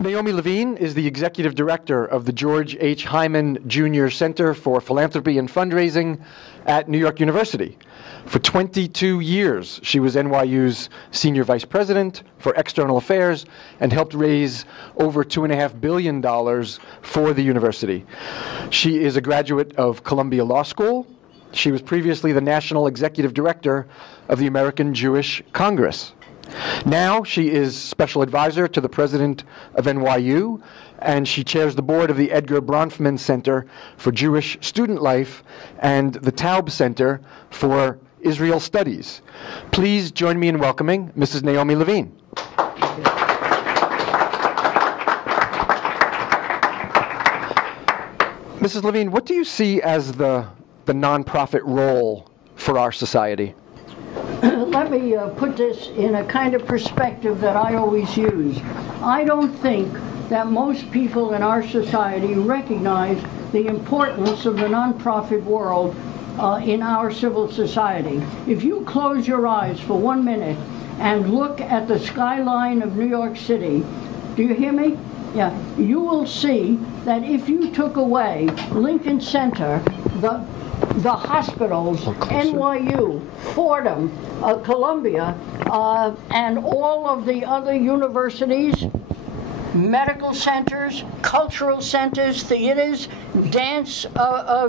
Naomi Levine is the executive director of the George H. Heyman Jr. Center for Philanthropy and Fundraising at New York University. For 22 years, she was NYU's senior vice president for external affairs and helped raise over $2.5 billion for the university. She is a graduate of Columbia Law School. She was previously the national executive director of the American Jewish Congress. Now she is special advisor to the president of NYU, and she chairs the board of the Edgar Bronfman Center for Jewish Student Life and the Taub Center for Israel Studies. Please join me in welcoming Mrs. Naomi Levine. Mrs. Levine, what do you see as the nonprofit role for our society? Let me put this in a kind of perspective that I always use. I don't think that most people in our society recognize the importance of the nonprofit world in our civil society. If you close your eyes for 1 minute and look at the skyline of New York City, do you hear me? Yeah. You will see that if you took away Lincoln Center, the hospitals, NYU, Fordham, Columbia, and all of the other universities, medical centers, cultural centers, theaters, dance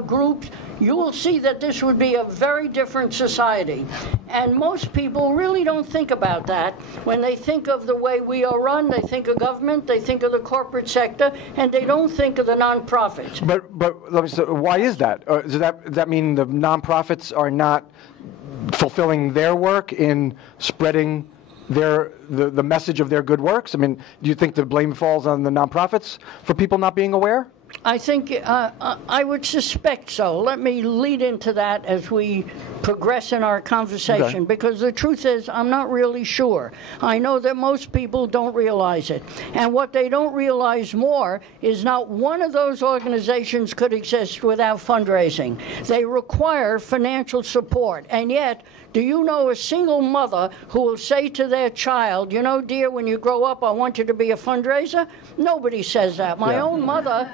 groups, you will see that this would be a very different society. And most people really don't think about that. When they think of the way we are run, they think of government, they think of the corporate sector, and they don't think of the nonprofits. But so why is that? Does that mean the nonprofits are not fulfilling their work in spreading the message of their good works? I mean, do you think the blame falls on the nonprofits for people not being aware? I think I would suspect so. Let me lead into that as we progress in our conversation, because the truth is I'm not really sure. I know that most people don't realize it. And what they don't realize more is not one of those organizations could exist without fundraising. They require financial support. And yet, do you know a single mother who will say to their child, you know, dear, when you grow up, I want you to be a fundraiser? Nobody says that. My own mother,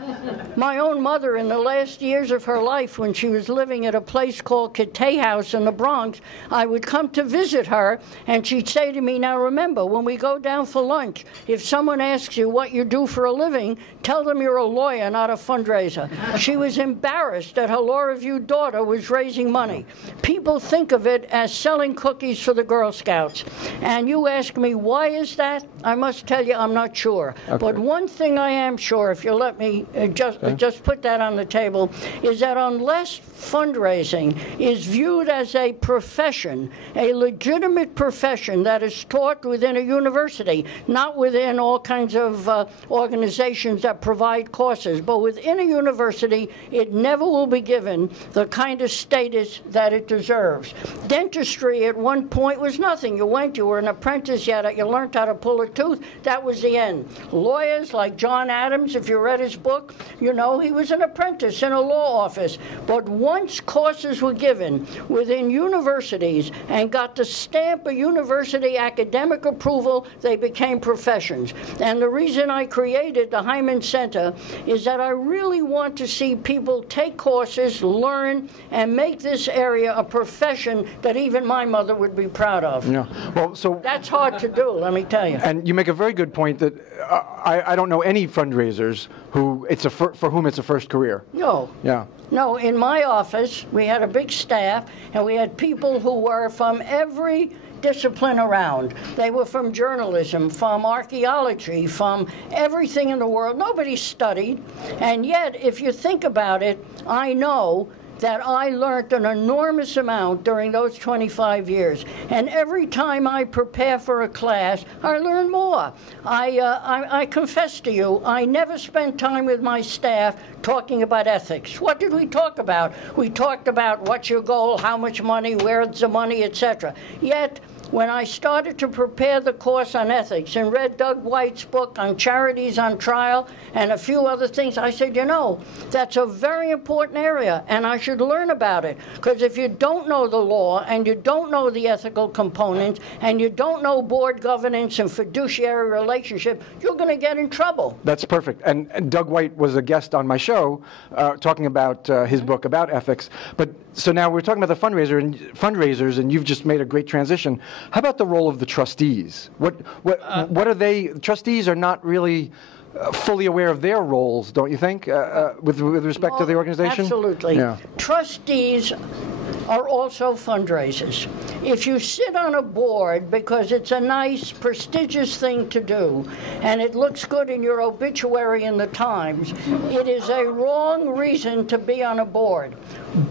in the last years of her life, when she was living at a place called Kittay House in the Bronx, I would come to visit her, and she'd say to me, now remember, when we go down for lunch, if someone asks you what you do for a living, tell them you're a lawyer, not a fundraiser. She was embarrassed that her law review daughter was raising money. People think of it as selling cookies for the Girl Scouts. And you ask me, why is that? I must tell you, I'm not sure. Okay. But one thing I am sure, if you'll let me just put that on the table, is that unless fundraising is viewed as a profession, a legitimate profession that is taught within a university, not within all kinds of organizations that provide courses, but within a university, it never will be given the kind of status that it deserves. Dentistry at one point was nothing. You were an apprentice, you learned how to pull a tooth, that was the end. Lawyers like John Adams, if you read his book, you know he was an apprentice in a law office. But once courses were given within universities and got the stamp of university academic approval, they became professions. And the reason I created the Heyman Center is that I really want to see people take courses, learn, and make this area a profession that even my mother would be proud of. Yeah. Well, so that's hard to do, let me tell you. And you make a very good point that I don't know any fundraisers who for whom it's a first career. No. Yeah. No, in my office, we had a big staff, and we had people who were from every discipline around. They were from journalism, from archaeology, from everything in the world. Nobody studied. And yet, if you think about it, I know that I learned an enormous amount during those 25 years. And every time I prepare for a class, I learn more. I confess to you, I never spent time with my staff talking about ethics. What did we talk about? We talked about what's your goal, how much money, where's the money, etc. Yet, when I started to prepare the course on ethics and read Doug White's book on charities on trial and a few other things, I said, that's a very important area, and I should learn about it. Because if you don't know the law, and you don't know the ethical components, and you don't know board governance and fiduciary relationship, you're going to get in trouble. That's perfect. And Doug White was a guest on my show talking about his book about ethics. But so now we're talking about the fundraisers, and you've just made a great transition. How about the role of the trustees? What are they? Trustees are not really fully aware of their roles, don't you think, with respect to the organization? Absolutely. Yeah. Trustees are also fundraisers. If you sit on a board because it's a nice, prestigious thing to do, and it looks good in your obituary in the Times, it is a wrong reason to be on a board.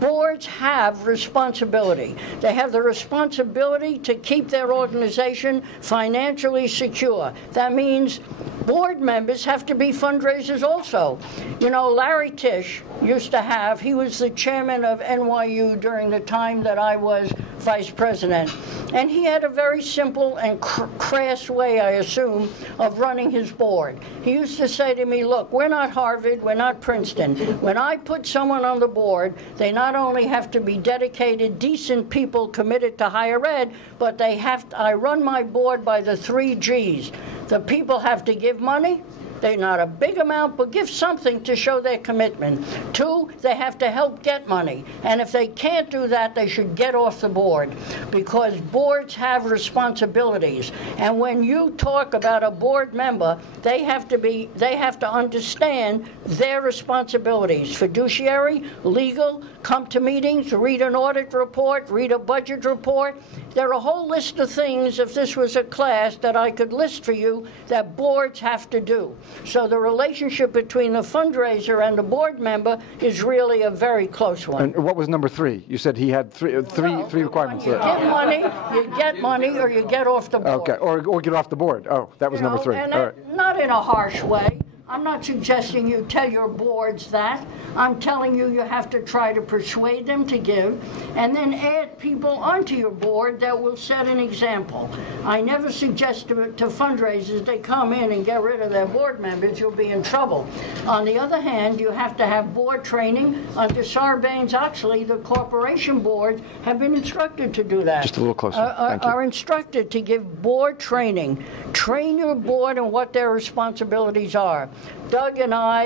Boards have responsibility. They have the responsibility to keep their organization financially secure. That means board members have to be fundraisers also. Larry Tisch used to have, he was the chairman of NYU during the time that I was vice president. And he had a very simple and crass way, I assume, of running his board. He used to say to me, look, we're not Harvard, we're not Princeton. When I put someone on the board, they not only have to be dedicated, decent people committed to higher ed, but I run my board by the 3 Gs. The people have to give money. They're not a big amount, but give something to show their commitment. 2, they have to help get money. And if they can't do that, they should get off the board, because boards have responsibilities. And when you talk about a board member, they have to understand their responsibilities. Fiduciary, legal, come to meetings, read an audit report, read a budget report. There are a whole list of things, if this was a class, that I could list for you that boards have to do. So the relationship between the fundraiser and the board member is really a very close one. And what was number 3? You said he had three requirements. When you give money, you get money, or you get off the board. Okay, or get off the board. Oh, that was number 3. And all right. Not in a harsh way. I'm not suggesting you tell your boards that. I'm telling you have to try to persuade them to give, and then add people onto your board that will set an example. I never suggest to fundraisers they come in and get rid of their board members. You'll be in trouble. On the other hand, you have to have board training. Under Sarbanes-Oxley, the corporation boards have been instructed to do that. Just a little closer. Thank you. Are instructed to give board training. Train your board on what their responsibilities are. Doug and I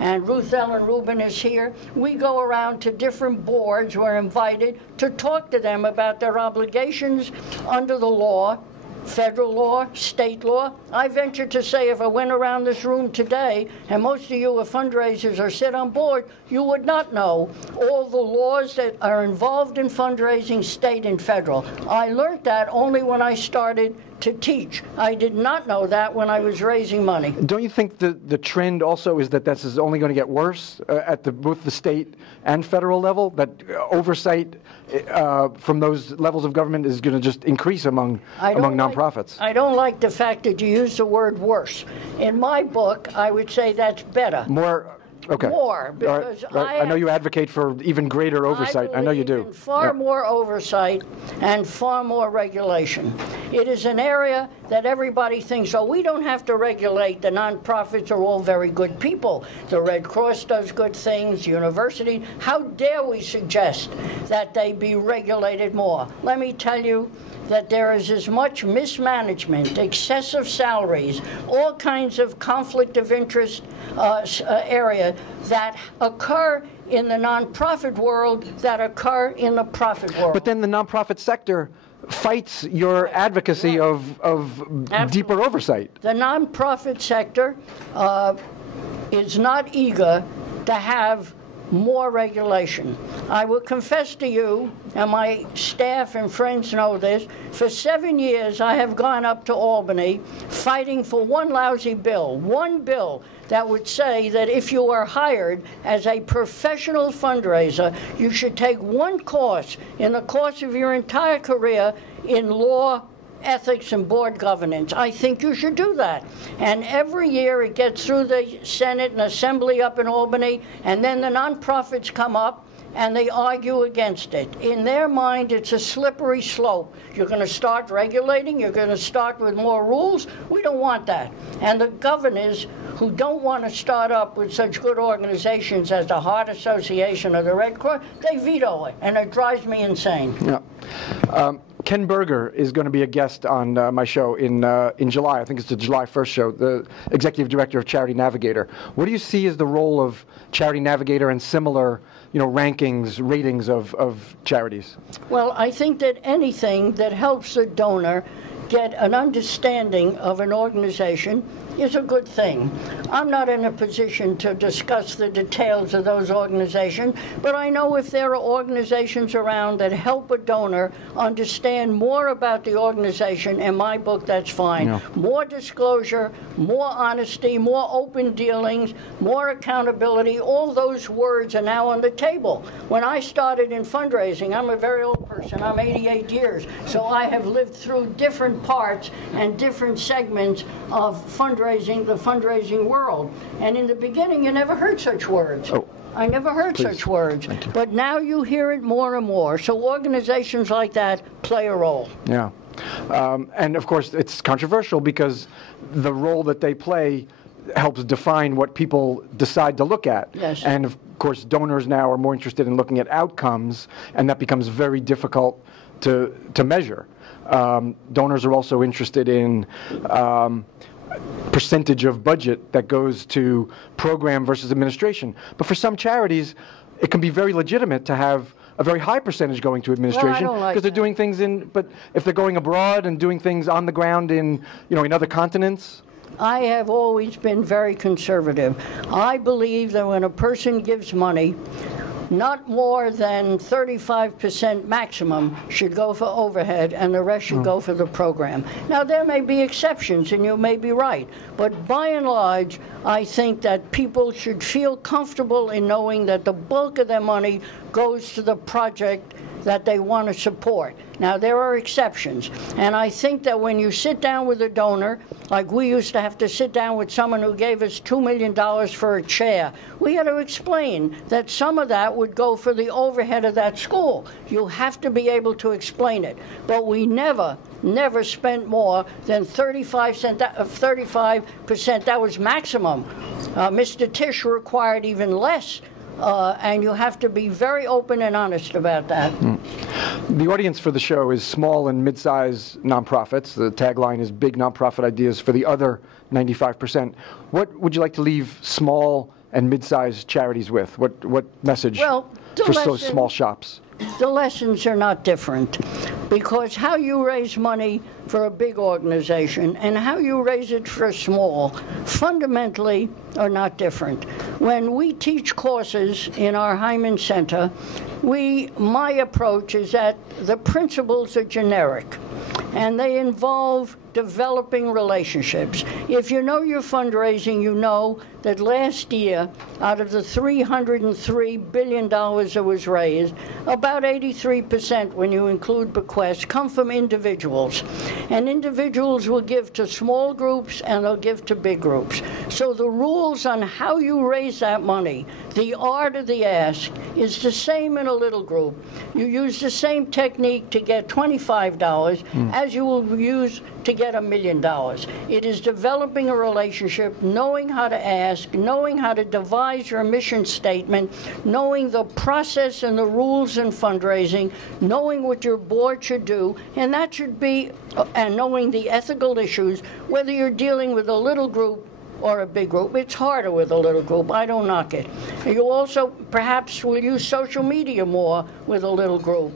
and Ruth Ellen Rubin is here. We go around to different boards. We're invited to talk to them about their obligations under the law, federal law, state law. I venture to say if I went around this room today, and most of you are fundraisers or sit on board, you would not know all the laws that are involved in fundraising, state and federal. I learned that only when I started to teach. I did not know that when I was raising money. Don't you think the trend also is that this is only going to get worse at both the state and federal level, that oversight from those levels of government is going to just increase among nonprofits? I don't like the fact that you use the word worse. In my book, I would say that's better. Okay. More, because I know you advocate for even greater oversight. I know you do. Far more oversight and far more regulation. It is an area that everybody thinks, oh, we don't have to regulate. The nonprofits are all very good people. The Red Cross does good things, university. How dare we suggest that they be regulated more? Let me tell you that there is as much mismanagement, excessive salaries, all kinds of conflict of interest area that occur in the nonprofit world that occur in the profit world. But then the nonprofit sector fights your advocacy of deeper oversight. The nonprofit sector is not eager to have more regulation. I will confess to you, and my staff and friends know this, for 7 years I have gone up to Albany fighting for one lousy bill, one bill that would say that if you are hired as a professional fundraiser, you should take one course in the course of your entire career in law, ethics, and board governance. I think you should do that. And every year it gets through the Senate and Assembly up in Albany, and then the nonprofits come up and they argue against it. In their mind, it's a slippery slope. You're going to start regulating. You're going to start with more rules. We don't want that. And the governors who don't want to start up with such good organizations as the Heart Association or the Red Cross, they veto it, and it drives me insane. Yeah. Ken Berger is going to be a guest on my show in July. I think it's the July 1st show, the executive director of Charity Navigator. What do you see as the role of Charity Navigator and similar, rankings, ratings of charities? Well, I think that anything that helps the donor get an understanding of an organization is a good thing. I'm not in a position to discuss the details of those organizations, but I know if there are organizations around that help a donor understand more about the organization, in my book, that's fine. Yeah. More disclosure, more honesty, more open dealings, more accountability, all those words are now on the table. When I started in fundraising, I'm a very old person, I'm 88 years, so I have lived through different parts and different segments of fundraising, the fundraising world. And in the beginning, you never heard such words. Oh, I never heard such words. But now you hear it more and more. So organizations like that play a role. Yeah. And of course, it's controversial because the role that they play helps define what people decide to look at. Yes. And of course, donors now are more interested in looking at outcomes, and that becomes very difficult to measure. Donors are also interested in percentage of budget that goes to program versus administration. But for some charities, it can be very legitimate to have a very high percentage going to administration because they're doing things but if they're going abroad and doing things on the ground in other continents. I have always been very conservative. I believe that when a person gives money, not more than 35% maximum should go for overhead, and the rest should go for the program. Now, there may be exceptions, and you may be right, but by and large, I think that people should feel comfortable in knowing that the bulk of their money goes to the project that they want to support. Now, there are exceptions, and I think that when you sit down with a donor, like we used to have to sit down with someone who gave us $2 million for a chair, we had to explain that some of that would go for the overhead of that school. You have to be able to explain it. But we never spent more than 35%. That was maximum. Mr. Tisch required even less. And you have to be very open and honest about that. The audience for the show is small and mid-sized nonprofits. The tagline is big nonprofit ideas for the other 95%. What would you like to leave small and mid-sized charities with? What message for those small shops? The lessons are not different, because how you raise money for a big organization and how you raise it for a small fundamentally are not different. When we teach courses in our Heyman Center, my approach is that the principles are generic, and they involve developing relationships. If you know your fundraising, you know that last year, out of the $303 billion that was raised, about 83%, when you include bequests, come from individuals. And individuals will give to small groups and they'll give to big groups. So the rules on how you raise that money, the art of the ask, is the same in a little group. You use the same technique to get $25 as you will use to get $1 million. It is developing a relationship, knowing how to ask, knowing how to devise your mission statement, knowing the process and the rules in fundraising, knowing what your board should do, and that should be, and knowing the ethical issues, whether you're dealing with a little group or a big group. It's harder with a little group. I don't knock it. You also perhaps will use social media more with a little group.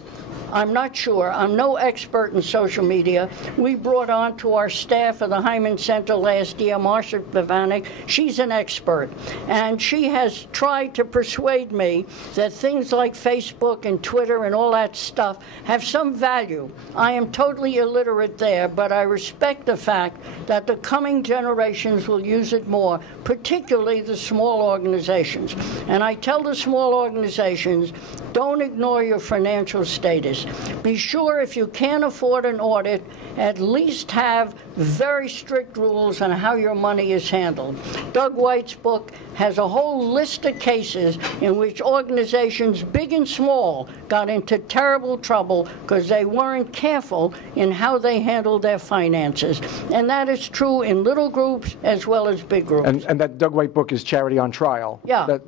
I'm not sure. I'm no expert in social media. We brought on to our staff of the Heyman Center last year, Marcia Bavanik. She's an expert, and she has tried to persuade me that things like Facebook and Twitter and all that stuff have some value. I am totally illiterate there, but I respect the fact that the coming generations will use it more, particularly the small organizations. And I tell the small organizations, don't ignore your financial status. this. Be sure if you can't afford an audit, at least have very strict rules on how your money is handled. Doug White's book has a whole list of cases in which organizations, big and small, got into terrible trouble because they weren't careful in how they handled their finances. And that is true in little groups as well as big groups. And that Doug White book is Charity on Trial. Yeah. But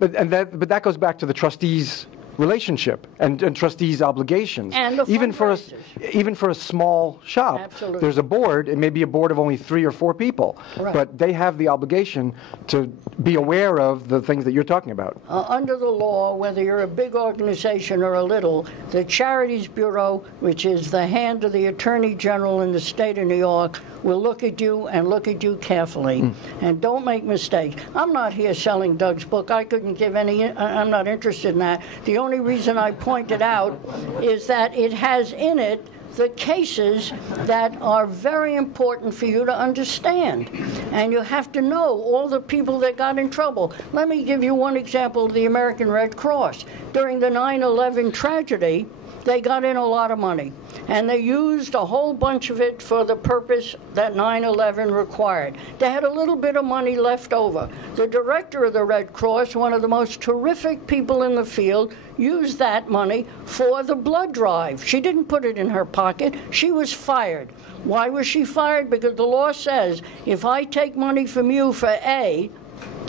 that goes back to the trustees' relationship and trustees' obligations. And the even for a small shop, Absolutely. There's a board. It may be a board of only 3 or 4 people, Right. but they have the obligation to be aware of the things that you're talking about. Under the law, whether you're a big organization or a little, the Charities Bureau, which is the hand of the Attorney General in the state of New York, will look at you and look at you carefully. And don't make mistakes. I'm not here selling Doug's book. I couldn't give I'm not interested in that. The only reason I point it out is that it has in it the cases that are very important for you to understand. And you have to know all the people that got in trouble. Let me give you one example of the American Red Cross. During the 9/11 tragedy, they got in a lot of money, and they used a whole bunch of it for the purpose that 9/11 required. They had a little bit of money left over. The director of the Red Cross, one of the most terrific people in the field, used that money for the blood drive. She didn't put it in her pocket. She was fired. Why was she fired? Because the law says if I take money from you for A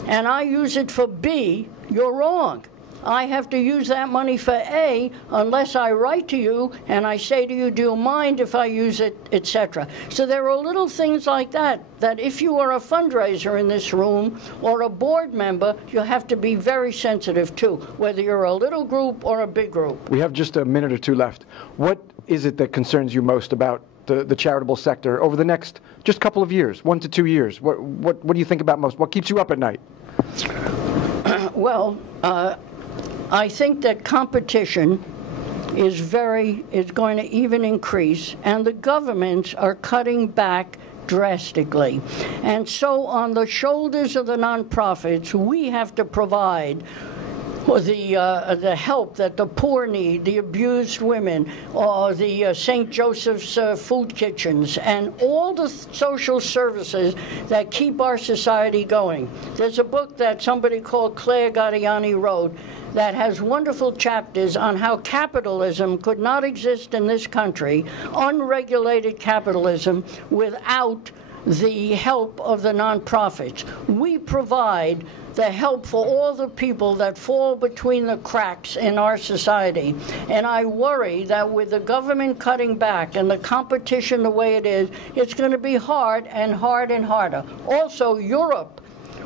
and I use it for B, you're wrong. I have to use that money for A unless I write to you and I say to you, do you mind if I use it, etc. So there are little things like that if you are a fundraiser in this room or a board member, you have to be very sensitive to, whether you're a little group or a big group. We have just a minute or 2 left. What is it that concerns you most about the charitable sector over the next just couple of years, 1 to 2 years? What do you think about most? What keeps you up at night? Well, I think that competition is going to even increase, and the governments are cutting back drastically. And so on the shoulders of the nonprofits, we have to provide the help that the poor need, the abused women, or the St. Joseph's food kitchens, and all the social services that keep our society going. There's a book that somebody called Claire Gaudiani wrote that has wonderful chapters on how capitalism could not exist in this country, unregulated capitalism, without the help of the nonprofits. We provide the help for all the people that fall between the cracks in our society. And I worry that with the government cutting back and the competition the way it is, it's going to be hard and harder. Also, Europe,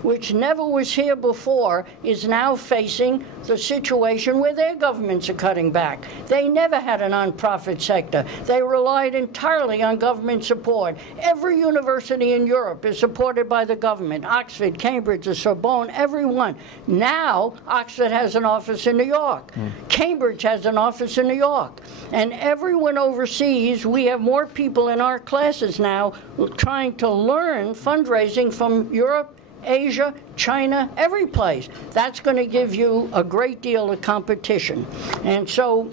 which never was here before, is now facing the situation where their governments are cutting back. They never had a nonprofit sector. They relied entirely on government support. Every university in Europe is supported by the government. Oxford, Cambridge, the Sorbonne, everyone. Now, Oxford has an office in New York. Cambridge has an office in New York. And everyone overseas, we have more people in our classes now trying to learn fundraising from Europe, Asia, China, every place. That's going to give you a great deal of competition. And so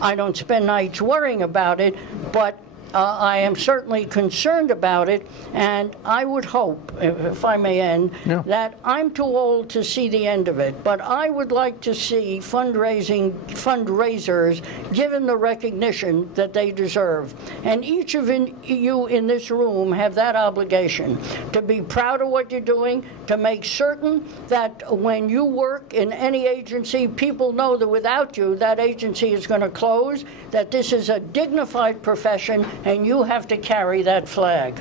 I don't spend nights worrying about it, but I am certainly concerned about it, and I would hope, if I may end, that I'm too old to see the end of it, but I would like to see fundraisers given the recognition that they deserve. And each of you in this room have that obligation to be proud of what you're doing, to make certain that when you work in any agency, people know that without you, that agency is going to close, that this is a dignified profession, and you have to carry that flag.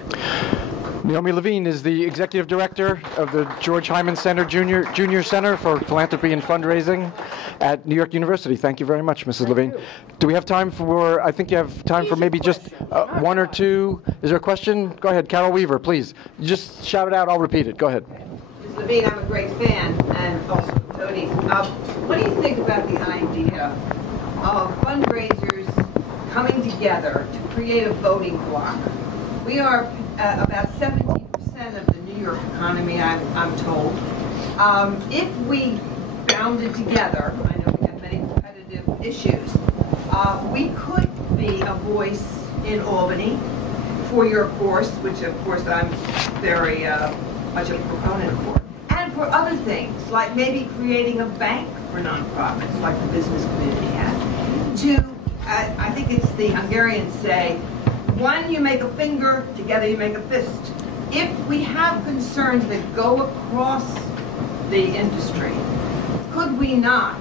Naomi Levine is the Executive Director of the George Heyman Center, Junior Center for Philanthropy and Fundraising at New York University. Thank you very much, Mrs. Levine. Do we have time for, I think you have time for maybe just 1 or 2. Is there a question? Go ahead, Carol Weaver, please. Just shout it out, I'll repeat it. Go ahead. Ms. Levine, I'm a great fan, and also Tony. What do you think about the idea of fundraisers coming together to create a voting bloc? We are about 17% of the New York economy, I'm told. If we bounded together, I know we have many competitive issues, We could be a voice in Albany for your course, which of course I'm very much a proponent for, and for other things, like maybe creating a bank for nonprofits, like the business community has. I think it's the Hungarians say, one you make a finger, together you make a fist. If we have concerns that go across the industry, could we not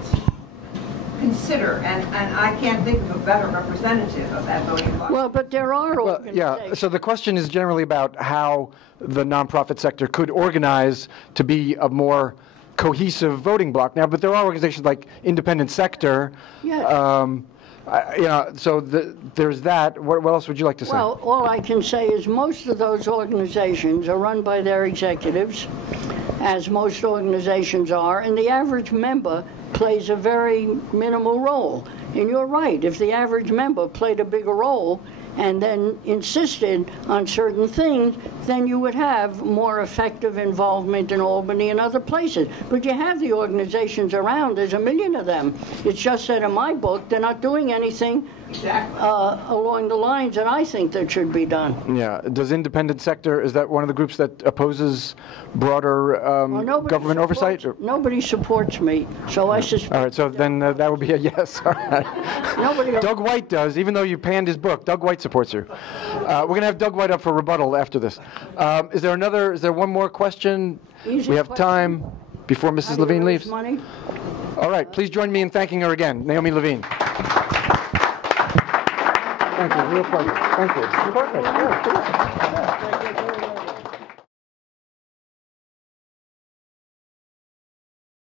consider, and I can't think of a better representative of that voting bloc? Well, but there are organizations. Yeah, so the question is generally about how the nonprofit sector could organize to be a more cohesive voting bloc. Now, but there are organizations like Independent Sector. Yes. So there's that. What else would you like to say? Well, all I can say is most of those organizations are run by their executives, as most organizations are, and the average member plays a very minimal role. And you're right, if the average member played a bigger role and then insisted on certain things, then you would have more effective involvement in Albany and other places. But you have the organizations around, there's a million of them. It's just that in my book, they're not doing anything along the lines that I think that should be done. Yeah. Does Independent Sector, is that one of the groups that opposes broader government oversight? Nobody supports me, so I suspect. All right, so then that would be a yes. All right. Doug White does, even though you panned his book. Doug White supports you. We're going to have Doug White up for rebuttal after this. Is there one more question? We have time before Mrs. Levine leaves. Money? All right, please join me in thanking her again, Naomi Levine. Thank you, real pleasure. Thank you. Perfect. Yeah, sure. Yeah.